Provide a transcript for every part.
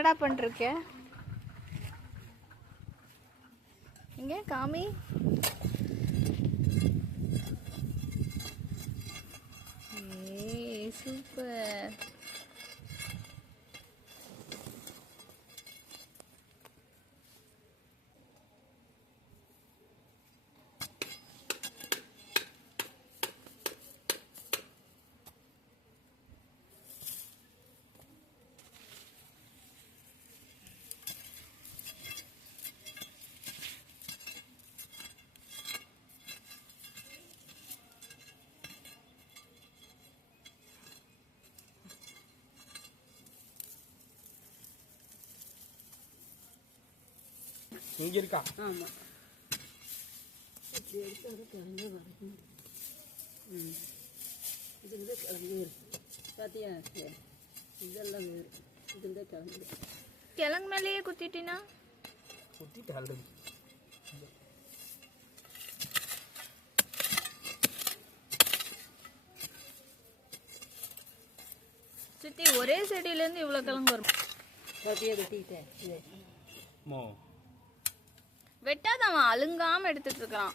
என்னடா பண்ணிருக்க? இங்க காமி. ஏய் சூப்பர். இங்க இருக்கா? ஆமா. இப்படி எடுத்து கிழங்கு வரைக்கும். இதுல கிழங்கு பாத்தியா? இதெல்லாம் இதுல கிழங்கு. கிழங்கு மேலேயே குத்திட்டினா? குத்திட்டு ஆல்ரெடி. சுத்தி ஒரே செடியில இருந்து இவ்வளவு கிழங்கு வரும். பாத்தியா வெட்டிட்டேன். இது மோ வெட்டாத, அவன் அழுங்காம எடுத்துட்டு இருக்கான்.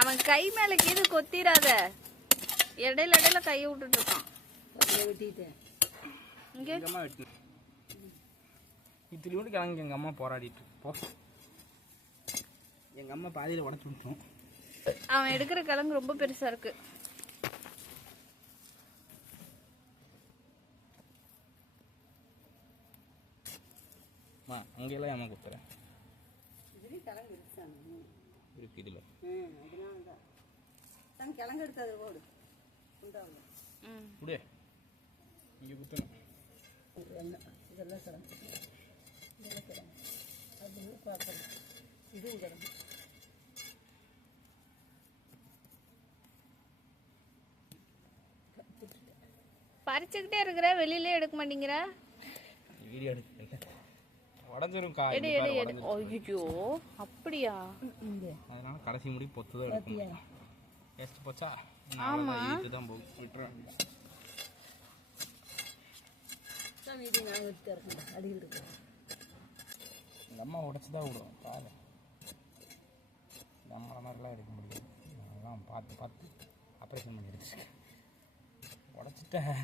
அவன் கை மேல கீது கொத்திராத, இடையில இடையில கையை விட்டுட்டு இருக்கான். வெட்டிட்டேன். இங்க அம்மா வெட்டி இத்திலியோடு கிழங்கு எங்க அம்மா போராடிட்டு போ. எங்க அம்மா பாதியில உடச்சு விட்டோம். அவன் எடுக்கிற கிழங்கு ரொம்ப பெருசா இருக்கு. அங்கெல்லாம் ஏமா குத்துறேன். இதுலேயும் கிழங்கு எடுத்தாங்க இருக்கு இதில். அதனால தான் கிழங்கு எடுத்தது ஓடு உண்டாகும். விடு, இங்கே குத்தணும். இதெல்லாம் கிழங்கு, இதெல்லாம் கிழங்கு, அது பார்க்கணும். இதுவும் கிழங்கு. பறிச்சுக்கிட்டே இருக்கிற, வெளியிலே எடுக்க மாட்டேங்கிற. வீடியோ எடுக்க உடஞ்சிரும் காய். எடு எடு எடு. ஐயோ அப்படியா? அதனால கடைசி முடி பொத்துதான் எடுக்கணும். எஸ்ட் போச்சா? ஆமா, இதுதான் போகும். விட்டுறேன். இது நான் எடுத்து இருக்கேன். அடியில் இருக்கு. எங்கள் அம்மா உடச்சி தான் விடுவோம். பாரு, நம்மளை மாதிரிலாம் எடுக்க முடியாது. அதெல்லாம் பார்த்து பார்த்து ஆப்ரேஷன் பண்ணி எடுத்துச்சு. உடச்சிட்டேன்.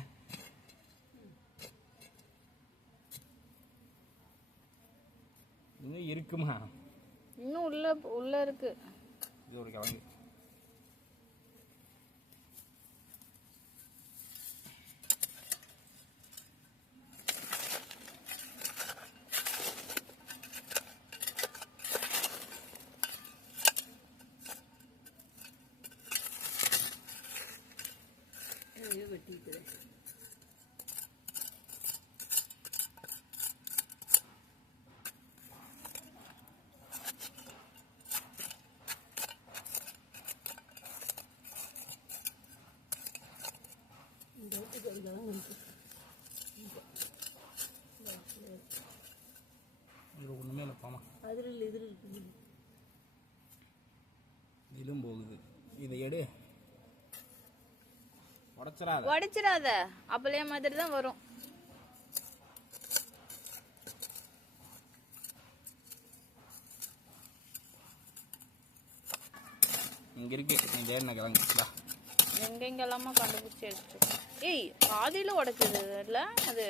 இன்னும் இருக்குமா? இன்னும் உள்ள இருக்கு. இது ஒரு கிழங்கு. வெட்டிட்டு ஒன்றுமே இல்லை பாமா. அதில் இதில் இருக்குது. இதிலும் போகுது. இதை எடு, உடைச்சிடாத. அப்பளைய மாதிரி தான் வரும். இங்க இருக்கு. நீ தேடின கிழங்கு எங்கெங்கெல்லாமா கண்டுபிடிச்சி எடுத்து. ஏய், பாதியில உடைச்சது இல்ல அது.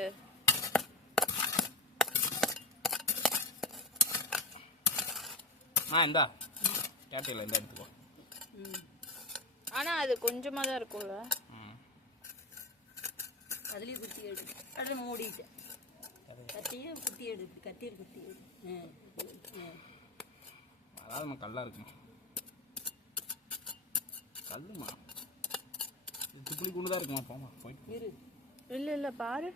இந்தா கேட்டையில் இந்த எடுத்துக்கோ. ஆனா அது கொஞ்சமா தான் இருக்கும்ல. அதுலேயும் குத்தி எடு. அதில் மூடிட்டேன். கத்தியும் குத்தி எடுத்து, கத்தியில் குத்தி எடு. அதாவது கல்லா இருக்குமா? கல்லுமா? துப்புளி கொண்டு தான் இருக்குமா? போமா போயிட்டு இரு. இல்ல இல்ல பாரு.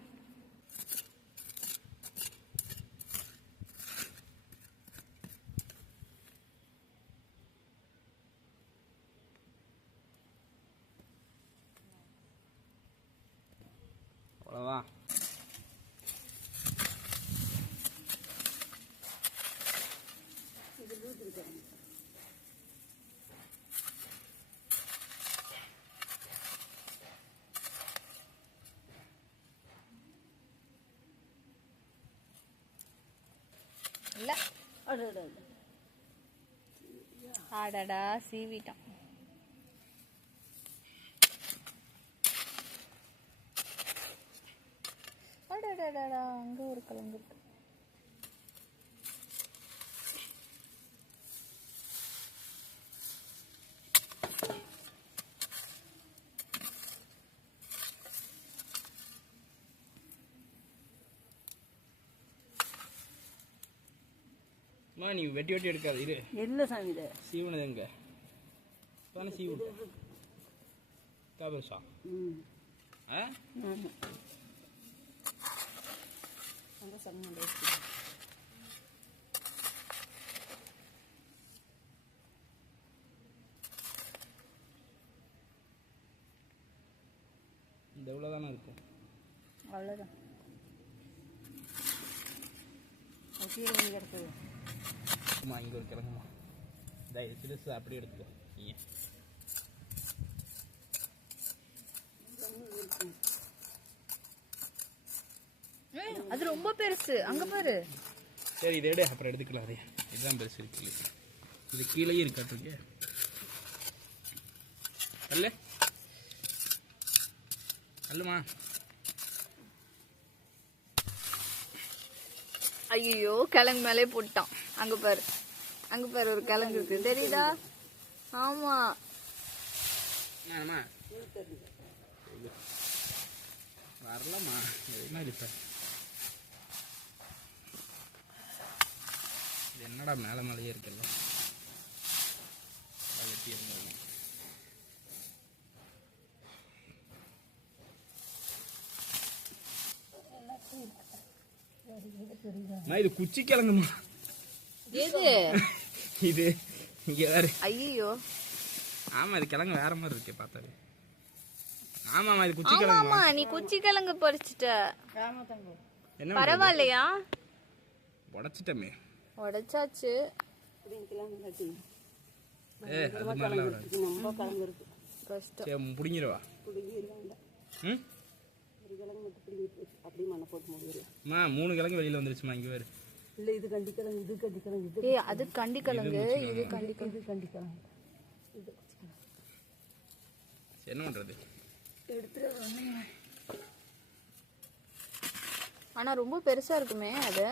அவ்வளோதான். இல்ல. அடடா. ஆடாடா சீவிட்டான். அடடடடா அங்க ஒரு கிழங்கு இருக்கு. நீ வெட்டி வெட்டி எடுக்காது இரு. என்ன சாமி இது? சீவனது எங்க தானே சீவு காபர்ஷா. ஆ அந்த சம்மந்த இந்த இவ்வளோதானே இருக்கும். அவ்வளோதான். கீழே வந்து கிடக்குது. அம்மா இங்கே ஒரு கிழங்குமா சிறுசு அப்படியே எடுத்துக்கோ. நீங்க அது ரொம்ப பெருசு. அங்க பாரு. சரி இதை எடு, அப்புறம் எடுத்துக்கலாம். அதே இதுதான் பெருசு இருக்கு. இது கீழேயே இருக்காட்டுருக்கு. அல்ல அல்லுமா. ஐயோ கிழங்கு மேலே போட்டான். அங்க பாரு, அங்க பாரு ஒரு கிழங்கு இருக்கு தெரியுதா? ஆமா வரலாமா என்ன இப்ப என்னடா மேல மேலேயே இருக்குல்ல. வெட்டி இருந்தாங்க. இது குச்சி கிழங்குமா? எது இது இங்க வேற. ஐயோ ஆமா இது கிழங்கு வேற மாதிரி இருக்கு பார்த்தாலே. ஆமாமா இது குச்சி ஆமா கிழங்கு. ஆமா நீ குச்சி கிழங்கு பறிச்சிட்ட. ஆமா தங்கம். என்ன பரவாயில்லையா? உடைச்சிட்டமே. உடைச்சாச்சு. இப்படி கிழங்கு கட்டி அது நல்லா வராது. ரொம்ப கிழங்கு இருக்கு. கஷ்டம். சரி புடிங்கிரவா. புடிங்கிடுவாங்க. ம் ஒரு கிழங்கு மட்டும் புடிங்கி அப்படியே மண்ணை போட்டு மூடிடுறேன். அம்மா 3 கிழங்கு வெளியில வந்துருச்சுமா. இங்க வேறு இல்ல இது கண்டி கிழங்கு, இது கண்டி கிழங்கு, இது ஏய் அது கண்டி கிழங்கு, இது கண்டி இது கண்டி கிழங்கு, இது என்ன பண்றது? எடுத்துட்டு ஆனா ரொம்ப பெருசா இருக்குமே அது.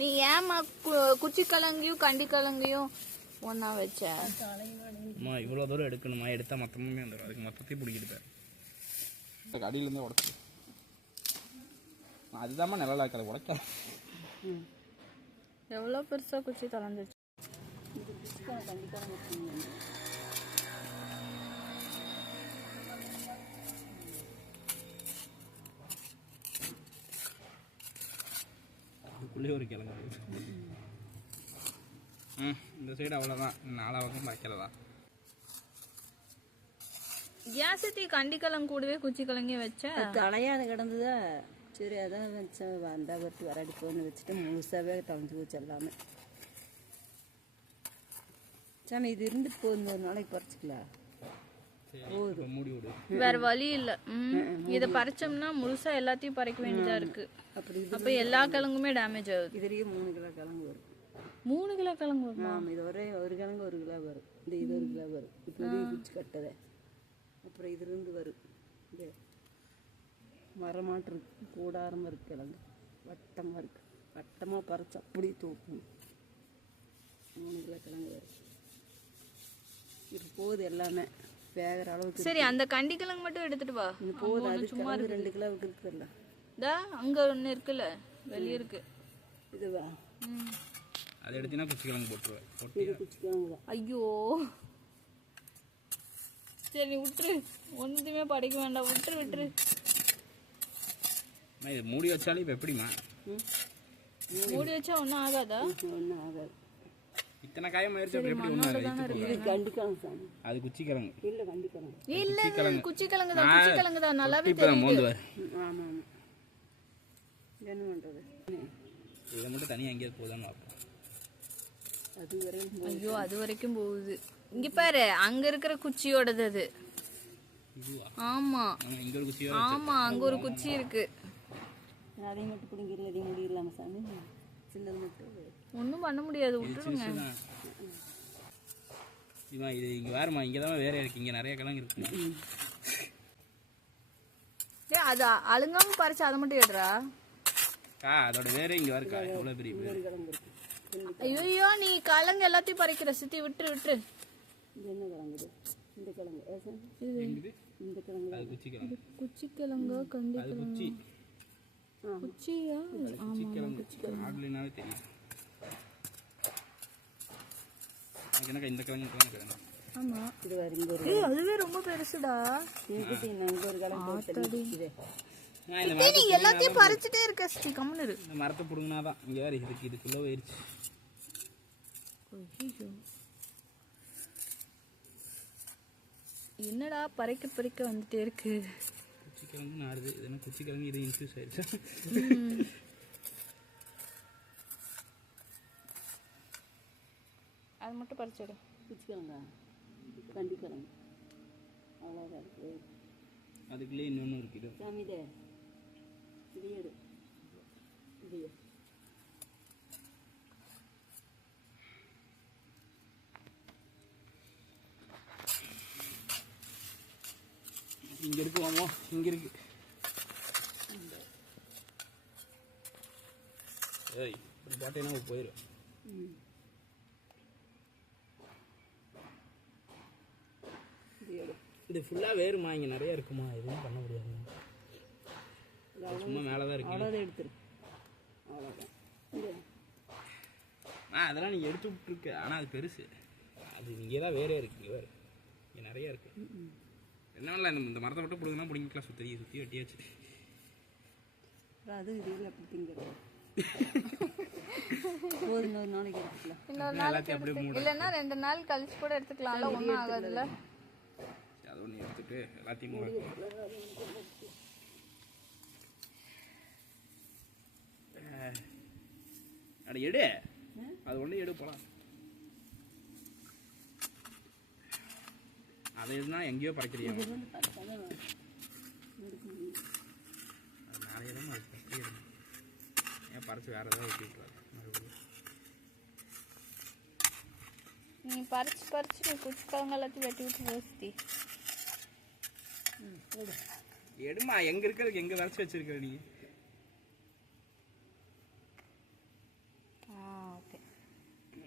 நீ ஏமா குச்சி கிழங்கையும் கண்டி கிழங்கையும் ஒன்னா வச்ச? அம்மா இவ்வளோ தூரம் எடுக்கணுமா? எடுத்தா மொத்தமுமே வந்துடும். அதுக்கு மொத்தத்தையும் பிடிக்கிட்டு அடியிலேருந்தே உடச்சு. அதுதாம்மா நல்லா இருக்கிற உடைக்க. எவ்வளோ பெருசா குச்சி தொலைஞ்சிருச்சு. அதுக்குள்ளே ஒரு கிழங்கு. இந்த சைடு அவ்வளோதான். 4 பக்கம் வைக்கிறதா? கேசத்தி கண்டி கிழங்கு கூடவே குச்சி கிழங்கே வச்ச. தலையாத கிடந்ததா. சரி அதான் வச்சேன். வந்தா பட்டு வரடி போன்னு வச்சுட்டு முழுசாவே தொலைஞ்சு போச்சு எல்லாமே. சாமி இது இருந்துட்டு போகுது. ஒரு நாளைக்கு பறிச்சுக்கலாம். மூடி விடு. வேற வழி இல்ல. இத பறிச்சோம்னா முழுசா எல்லாத்தையும் பறிக்க வேண்டியதா இருக்கு. அப்ப எல்லா கிழங்குமே டேமேஜ் ஆகுது. இதுலயே 3 கிலோ கிழங்கு வரும். 3 கிலோ கிழங்கு வருமா? ஆமா இது ஒரே ஒரு கிழங்கு 1 கிலோ வரும். இந்த இது 1 கிலோ வரும். இப்படி குச்சி கட்டதை. அப்புறம் இதுல இருந்து வரும். இந்த மரமாட்டு இருக்கு. கூடாரமா இருக்கு கிழங்கு. வட்டமா இருக்கு. வட்டமா பறிச்சு அப்படி தூக்கணும். 3 கிலோ கிழங்கு வரும். இது போகுது எல்லாமே வேகிற அளவுக்கு. சரி அந்த கண்டி கிழங்கு மட்டும் எடுத்துட்டு வா. இது போகுது. அது சும்மா 2 கிலோ இருக்குல்ல. டா அங்க ஒன்னு இருக்குல்ல வெளிய இருக்கு. இதுவா? அதை எடுத்தீங்கன்னா குச்சி கிழங்கு போட்டுருவேன். இது குச்சி கிழங்கு தான். ஐயோ சரி நீ விட்டுரு. ஒன்றுமே படிக்க வேண்டாம். விட்டுரு. இது மூடி வச்சாலும் இப்போ எப்படிமா? மூடி வச்சா ஒன்றும் ஆகாதா? ஒன்றும் ஆகாது. இத்தனை காயம் ஆயிடுச்சு. எப்படி ஒன்றும் ஆகாது. இது கண்டி கிழங்கு சாமி. அது குச்சி கிழங்கு. இல்லை கண்டி கிழங்கு. இல்ல குச்சி கிழங்கு தான். குச்சி கிழங்கு தான். நல்லாவே இப்போ மோந்து வர. ஆமாம் ஆமாம். என்ன பண்ணுறது? இதை மட்டும் தனியாக எங்கேயாவது போதான்னு பார்ப்போம். அது வரையும் ஐயோ அது வரைக்கும் போகுது. இங்க பாரு அங்க இருக்கிற குச்சியோடது அது. இதுவா? ஆமா இங்க ஒரு குச்சியோ. ஆமா அங்க ஒரு குச்சி இருக்கு. அதையும் மட்டும் பிடிங்கிடல, அதையும் முடியலாமா சாமி? சின்னது மட்டும் ஒன்றும் பண்ண முடியாது, விட்டுருங்க. இவா இது இங்கே வேறுமா, இங்கே தான் வேற இருக்கு, இங்கே நிறைய கிழங்கு இருக்குமா. ஏ அது அழுங்காம பறிச்சு அதை மட்டும் எடுறா. அதோட வேற இங்கே இருக்கா, எவ்வளோ பெரிய பேர். கிழங்கு இருக்கு. ஐயோ நீ கிழங்கு எல்லாத்தையும் பறிக்கிற சித்தி, விட்டுரு விட்டுரு. இது என்ன கிழங்கு? இந்த கிழங்கு இந்த கிழங்கு அது குச்சி கிழங்கு. குச்சி கிழங்கு கண்டி அது குச்சி குச்சியா? குச்சி கிழங்கு ஆகலினாவே தெரியும். எனக்கு இந்த கிழங்கு கிழங்கு. ஆமா இது வேறு இங்கே ஒரு அதுவே ரொம்ப பெருசுடா. இங்கே ஒரு கிழங்கு இது. நீ எல்லாத்தையும் பறிச்சுட்டே இருக்க ஸ்ரீ, கம்முன்னு இரு. இந்த மரத்தை பிடுங்கினாதான் இங்கே வேறு இதுக்குள்ளே போயிடுச்சு. என்னடா பறிக்க பறிக்க வந்துட்டே இருக்கு. குச்சி கிழங்கு நாடுது, இது என்ன குச்சி கிழங்கு, இது இன்ஃபியூஸ் ஆயிடுச்சு. அது மட்டும் பறிச்சிடு. குச்சி கிழங்கா? கண்டி கிழங்கு அவ்வளோதான் இருக்குது. அதுக்குள்ளே இன்னொன்று இருக்குது சாமி. இதே இதையடு இதையே இங்கே இருக்குவாமோ, இங்கே இருக்கு. ஏய் இப்படி போட்டேன்னா போயிடும். இது ஃபுல்லாக வேறுமா, இங்கே நிறைய இருக்குமா, எதுவும் பண்ண முடியாது. சும்மா மேலே தான் இருக்கு. அவ்வளோதான் எடுத்துரு, அவ்வளோதான். அதெல்லாம் நீங்கள் எடுத்து விட்டுருக்கு, ஆனால் அது பெருசு. அது இங்கே தான் வேறே இருக்குது, வேறு இங்கே நிறைய இருக்குது. என்ன இல்லை, இந்த மரத்தை மட்டும் பிடிங்கன்னா பிடிங்கிக்கலாம், சுற்றி சுற்றி வெட்டியாச்சு. அது இதில் அப்படி திங்கிறது போதும், ஒரு நாளைக்கு எடுத்துக்கலாம். இன்னொரு நாளைக்கு இல்லைன்னா 2 நாள் கழிச்சு கூட எடுத்துக்கலாம்ல, ஒன்றும் ஆகாதுல்ல. அது ஒன்று எடுத்துட்டு எல்லாத்தையும் அட எடு, அது ஒன்று எடு போகலாம். அதை எதுனா எங்கேயோ பறக்கிறியா, அது நாளையே தான் அது பறக்க ஏன் பறிச்சு வேறு ஏதாவது வெட்டி விட்டுறாரு. நீ பறிச்சு பறிச்சு நீ குச்சி கிழங்கு எல்லாத்தையும் வெட்டி விட்டு யோசித்தி. எடுமா, எங்கே இருக்கிறதுக்கு எங்கே வரைச்சி வச்சிருக்கிற நீ. ஓகே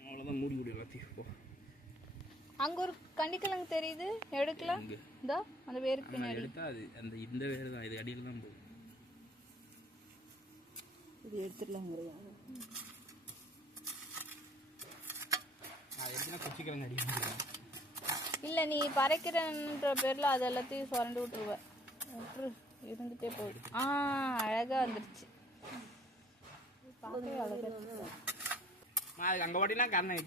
அவ்வளோதான், மூடி விடு எல்லாத்தையும். போ, அங்கே ஒரு கண்டிக்கிழங்கு தெரியுது, எடுக்கலாம். இதோ அந்த வேருக்கு பின்னாடி எடுத்தா அது அந்த இந்த வேறு தான், இது அடியில் தான் போகும். இது எடுத்துடலாம் முறையா? அது எடுத்துனா குச்சி கிழங்கு அடிக்கலாம். இல்லை நீ பறைக்கிறன்ற பேரில் அது எல்லாத்தையும் சுரண்டு விட்டுருவேன். விட்டுரு, இருந்துகிட்டே போகுது. அழகாக வந்துருச்சு. அங்கே ஓட்டினா காரணம்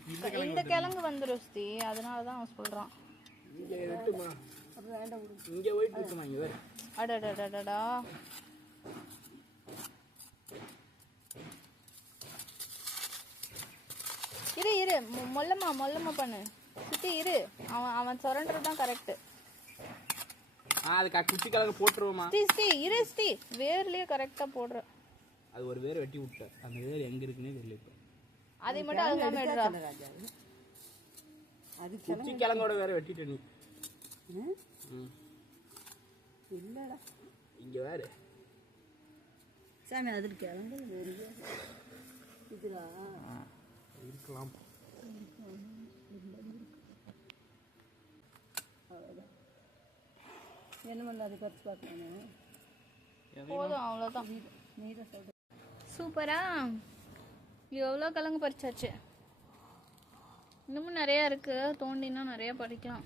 இந்த கிழங்கு வந்துடும் ஸ்ரீ, அதனால தான் அவன் சொல்கிறான். இங்கே வெட்டுமா, அப்போ வேண்டாம், இங்கே போயிட்டு இருக்குமா, இங்கே வேறு. அடடடடா, இரு இரு, மொல்லமா பண்ணு சுற்றி இரு. அவன் சுரண்டுறது தான் கரெக்டு. அது குச்சி கிழங்கு போட்டுருவோமா? ஸ்ரீ இரு ஸ்ரீ, வேர்லேயே கரெக்டாக போடுற. அது ஒரு வேர் வெட்டி விட்டேன், அந்த வேர் எங்கே இருக்குன்னே தெரியல. இப்போ அதை மட்டும் அழுங்காம எடுறா. அது குச்சி கிழங்கோட வேற வெட்டிட்ட நீ. இல்லடா, இங்கே வேறு சாமி. அதில் கிழங்கு இதுடா இருக்கலாம். அவ்வளோதான். என்ன பண்ண, அது பறிச்சு பார்க்கணும். போதும், அவ்வளோதான். நீ தான் சொல்ற. சூப்பரா, எவ்வளோ கிழங்கு பறிச்சாச்சு. இன்னமும் நிறையா இருக்குது, தோண்டினா நிறையா பறிக்கலாம்.